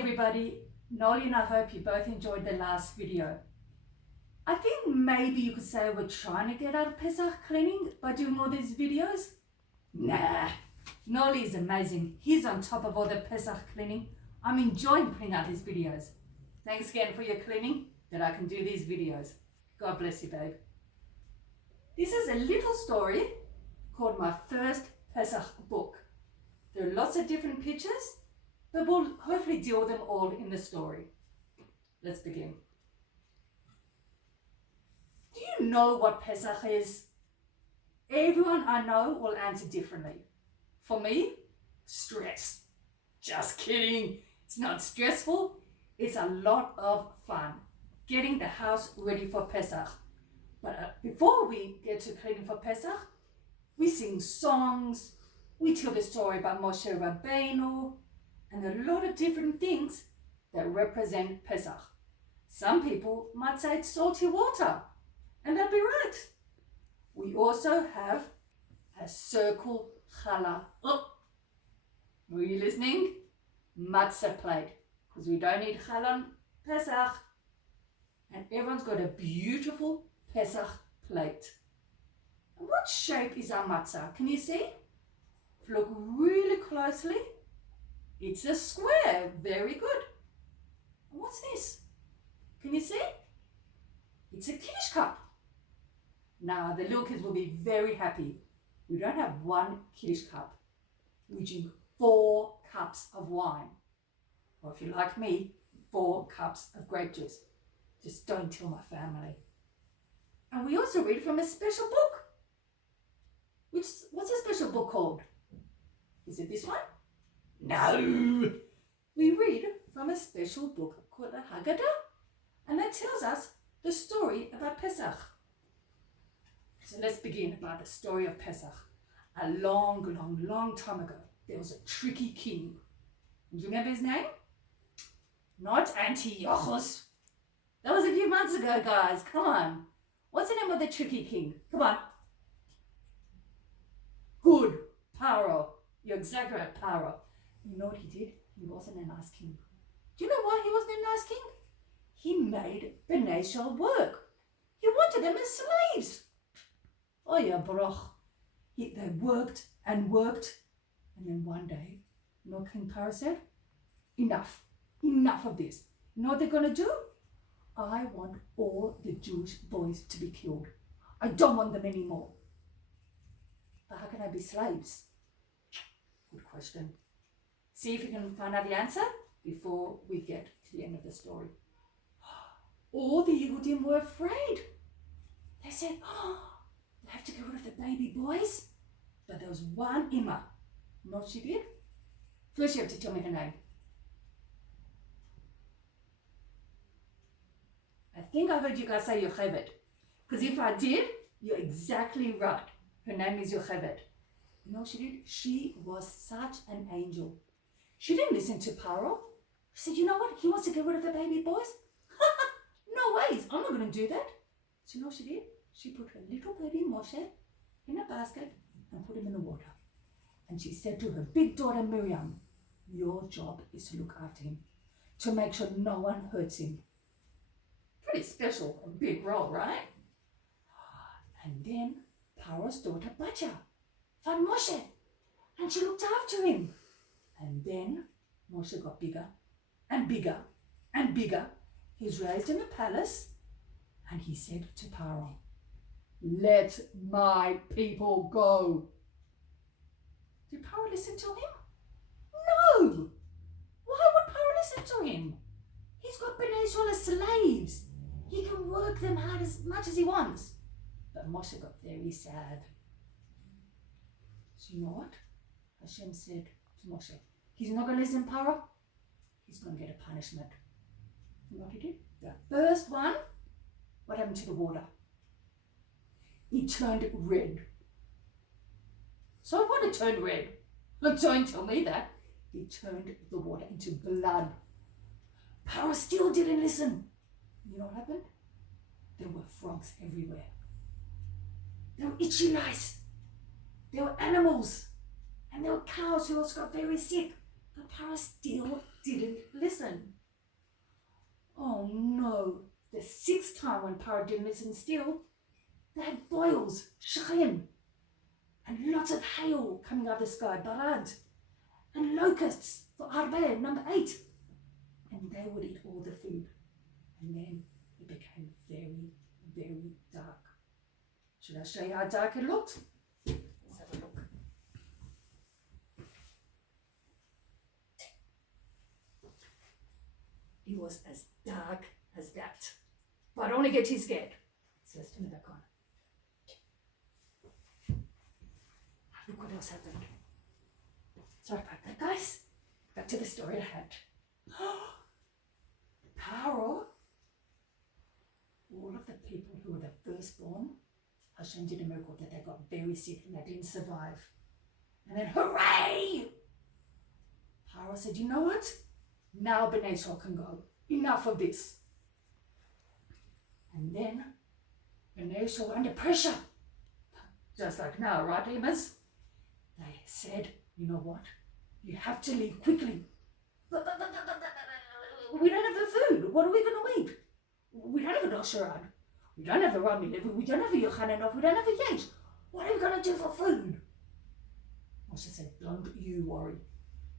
everybody, Nolly and I hope you both enjoyed the last video. I think maybe you could say we're trying to get out of Pesach cleaning by doing all these videos. Nah, Nolly is amazing. He's on top of all the Pesach cleaning. I'm enjoying putting out his videos. Thanks again for your cleaning that I can do these videos. God bless you, babe. This is a little story called My First Pesach Book. There are lots of different pictures, but we'll hopefully deal with them all in the story. Let's begin. Do you know what Pesach is? Everyone I know will answer differently. For me, stress. Just kidding. It's not stressful. It's a lot of fun. Getting the house ready for Pesach. But before we get to cleaning for Pesach, we sing songs, we tell the story about Moshe Rabbeinu, and a lot of different things that represent Pesach. Some people might say it's salty water, and they'll be right. We also have a circle challah. Oh, were you listening? Matzah plate, because we don't eat challah on Pesach. And everyone's got a beautiful Pesach plate. And what shape is our matzah? Can you see? If you look really closely, it's a square. Very good. And what's this? Can you see? It's a Kiddush cup. Now, the little kids will be very happy. We don't have one Kiddush cup. We drink 4 cups of wine. Or if you're like me, 4 cups of grape juice. Just don't tell my family. And we also read from a special book. What's a special book called? Is it this one? No! We read from a special book called the Haggadah. And that tells us the story about Pesach. So let's begin about the story of Pesach. A long time ago, there was a tricky king. Do you remember his name? Not Antiochus. That was a few months ago, guys. Come on. What's the name of the tricky king? Come on. Good. Paro. You're exactly right, Paro. You know what he did? He wasn't a nice king. Do you know why he wasn't a nice king? He made Bnei Israel work. He wanted them as slaves. Oh yeah, broch. They worked and worked. And then one day, you know what King Paro said? Enough. Enough of this. You know what they're going to do? I want all the Jewish boys to be killed. I don't want them anymore. But how can I be slaves? Good question. See if you can find out the answer before we get to the end of the story. All the Yehudim were afraid. They said, they have to get rid of the baby boys. But there was one Imma. You know what she did? First you have to tell me her name. I think I heard you guys say Yocheved. Because if I did, you're exactly right. Her name is Yocheved. You know what she did? She was such an angel. She didn't listen to Paro. She said, you know what? He wants to get rid of the baby boys? No ways. I'm not going to do that. So you know what she did? She put her little baby Moshe in a basket and put him in the water. And she said to her big daughter Miriam, your job is to look after him, to make sure no one hurts him. Pretty special and big role, right? And then Paro's daughter Bacha found Moshe and she looked after him. And then Moshe got bigger and bigger and bigger. He's raised in the palace and he said to Paro, let my people go. Did Paro listen to him? No! Why would Paro listen to him? He's got Bnei Israel as slaves. He can work them hard as much as he wants. But Moshe got very sad. So you know what? Hashem said to Moshe, he's not going to listen, Paro. He's going to get a punishment. You know what he did? The first one, what happened to the water? It turned red. So what it turned red? Look, don't tell me that. It turned the water into blood. Paro still didn't listen. You know what happened? There were frogs everywhere. There were itchy lice. There were animals. And there were cows who also got very sick. But Para still didn't listen. Oh no, the sixth time when Para didn't listen still, they had boils, shayim, and lots of hail coming out of the sky, barad, and locusts for Arbe, number 8. And they would eat all the food. And then it became very, very dark. Should I show you how dark it looked? Let's have a look. It was as dark as that. But I don't want to get too scared. So let's turn it back on. Look what else happened. Sorry about that, guys. Back to the story at hand. Paro, all of the people who were the firstborn, Hashem did a miracle that they got very sick and they didn't survive. And then, hooray! Paro said, you know what? Now Bnei Israel can go. Enough of this. And then Bnei Israel were under pressure. Just like now, right, Amos? They said, you know what? You have to leave quickly. We don't have the food. What are we going to eat? We don't have a Nosharan. We don't have a Ronnit. We don't have a Yochananov. We don't have a Yesh. What are we going to do for food? Moshe said, don't you worry.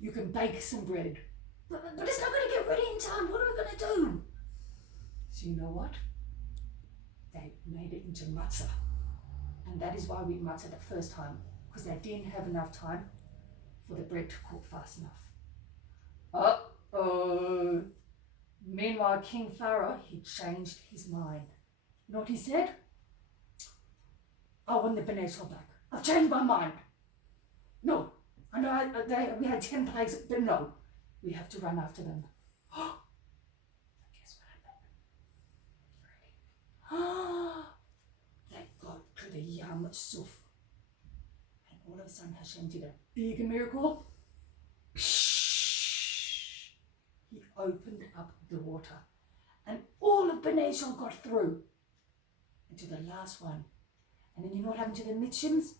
You can bake some bread. But it's not going to get ready in time. What are we going to do? So you know what? They made it into matzah. And that is why we eat matzah the first time. Because they didn't have enough time for the bread to cook fast enough. Uh-oh. Meanwhile, King Pharaoh, he changed his mind. You know what he said? I want the Bnei Israel back. I've changed my mind. No. I know we had 10 plagues, but no. We have to run after them. Guess what happened? They got to the Yam Suf. And all of a sudden Hashem did a big miracle. He opened up the water. And all of Bnei Israel got through. And to the last one. And then you know what happened to the Mitzrims?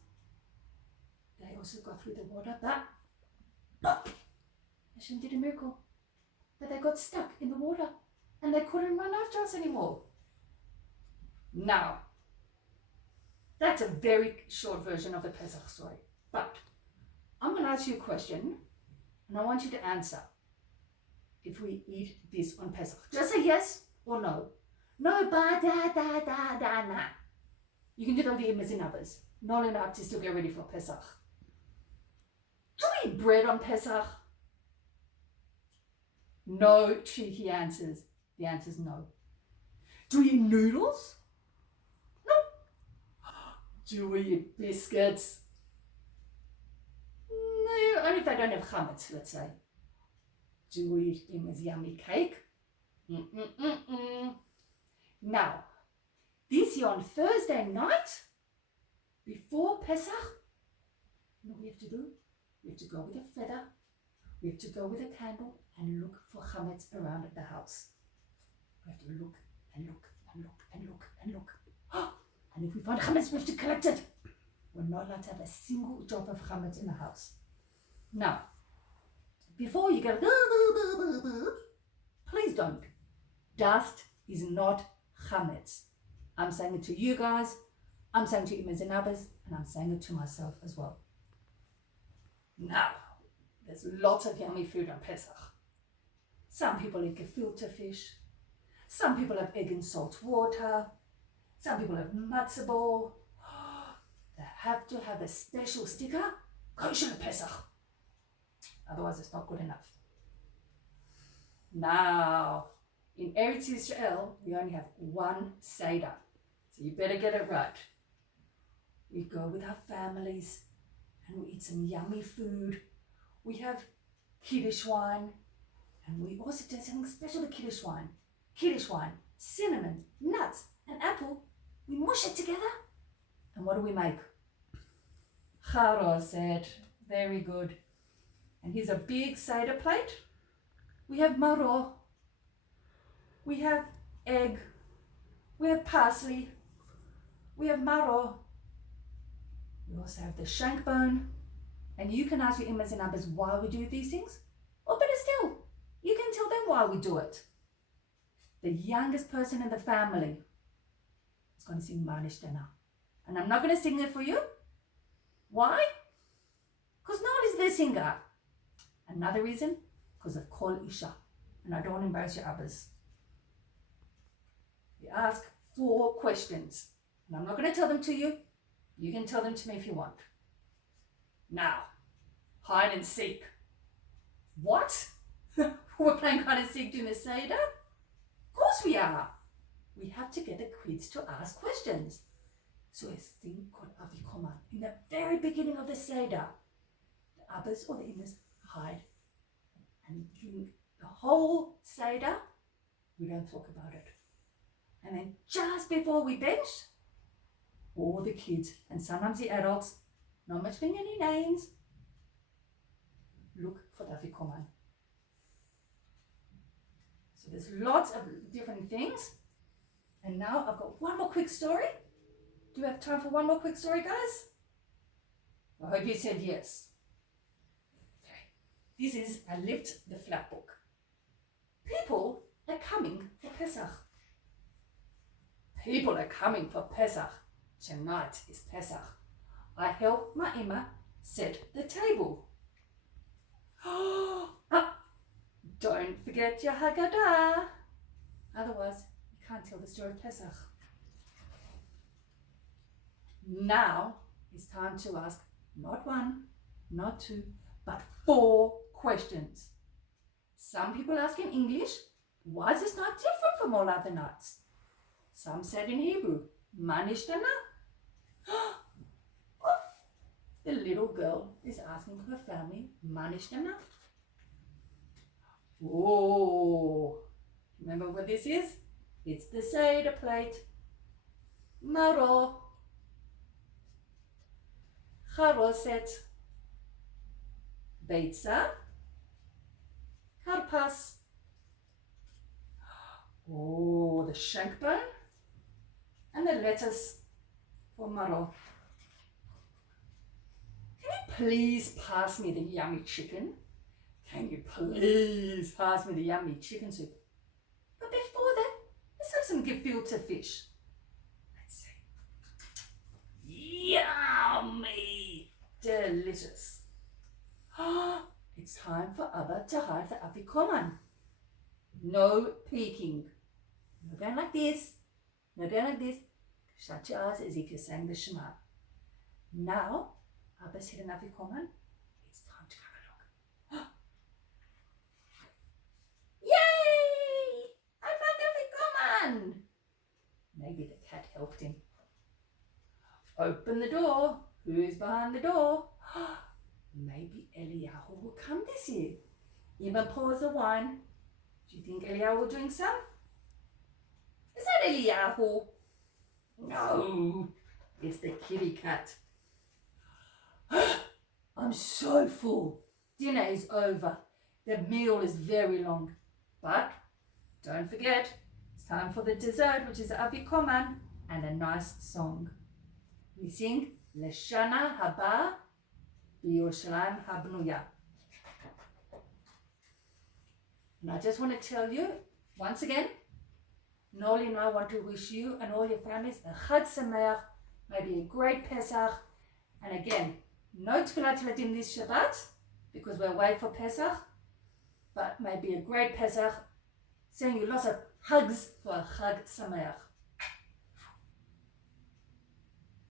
They also got through the water, but Hashem did a miracle. That they got stuck in the water and they couldn't run after us anymore. Now, that's a very short version of the Pesach story. But I'm going to ask you a question and I want you to answer. If we eat this on Pesach, just say yes or no. No, ba, da, da, da, da, na. You can do that with the others. Not enough to still get ready for Pesach. Do we eat bread on Pesach? No, he answers. The answer is no. Do we eat noodles? No. Do we eat biscuits? No, only if they don't have chametz, let's say. Do we eat Emma's yummy cake? Now, this year on Thursday night, before Pesach, you know what we have to do? We have to go with a feather, we have to go with a candle and look for chametz around the house. We have to look and look and look and look and look. And if we find chametz, we have to collect it. We're not allowed to have a single drop of chametz in the house. Now, before you go, please don't. Dust is not chametz. I'm saying it to you guys, I'm saying to Imaz and Abbas, and I'm saying it to myself as well. Now, there's lots of yummy food on Pesach. Some people eat gefilte fish. Some people have egg and salt water. Some people have matzah ball. They have to have a special sticker, kosher Pesach. Otherwise, it's not good enough. Now, in Eretz Yisrael, we only have one Seder. So you better get it right. We go with our families and we eat some yummy food. We have Kiddush wine, and we also do something special to Kiddush wine. Kiddush wine, cinnamon, nuts, and apple. We mush it together. And what do we make? Charoset. Very good. And here's a big Seder plate. We have maror. We have egg. We have parsley. We have maror. We also have the shank bone. And you can ask your imams and abbas why we do these things. Or better still, you can tell them why we do it. The youngest person in the family is going to sing Manishtana. And I'm not going to sing it for you. Why? Because no one is the singer. Another reason, because of Kol Isha. And I don't want to embarrass your others. We ask 4 questions. And I'm not going to tell them to you. You can tell them to me if you want. Now, hide and seek. What? We're playing hide and seek during the Seder? Of course we are. We have to get the kids to ask questions. So a thing called Avikoma. In the very beginning of the Seder, the Abbas or the Imams hide. And during the whole Seder, we don't talk about it. And then just before we bench, all the kids, and sometimes the adults, not mentioning any names, look for the Afikoman. So there's lots of different things. And now I've got one more quick story. Do we have time for one more quick story, guys? I hope you said yes. Okay. This is I Lift the Flap book. People are coming for Pesach. People are coming for Pesach. Tonight is Pesach. I help my Emma set the table. Don't forget your Haggadah. Otherwise, you can't tell the story of Pesach. Now it's time to ask not 1, not 2, but 4 questions. Some people ask in English, why is this night different from all other nights? Some said in Hebrew, Manishtana. The little girl is asking her family, Manishtana. Oh, remember what this is? It's the Seder plate. Maro. Charoset. Beitza. Karpas. Oh, the shankbone. And the lettuce for Maro. Can you please pass me the yummy chicken? Can you please pass me the yummy chicken soup? But before that, let's have some gefilte fish. Let's see. Yummy! Delicious. It's time for Abba to hide the afikoman. No peeking. No going like this. No going like this. Shut your eyes as if you're saying the Shema. Now, Abba's hidden afikoman. It's time to have a look. Yay! I found afikoman. Maybe the cat helped him. Open the door. Who's behind the door? Maybe Eliyahu will come this year. Even pours the wine. Do you think Eliyahu will drink some? Is that Eliyahu? No, it's the kitty cat. I'm so full. Dinner is over. The meal is very long. But don't forget, it's time for the dessert, which is Afikoman and a nice song. We sing Leshana Haba B'Yerushalayim Habnuya. And I just want to tell you, once again, Noli and I want to wish you and all your families a Chag Sameach, maybe a great Pesach. And again, no Tfilat Eladim this Shabbat, because we're away for Pesach, but maybe a great Pesach. Sending you lots of hugs for a Chag Sameach.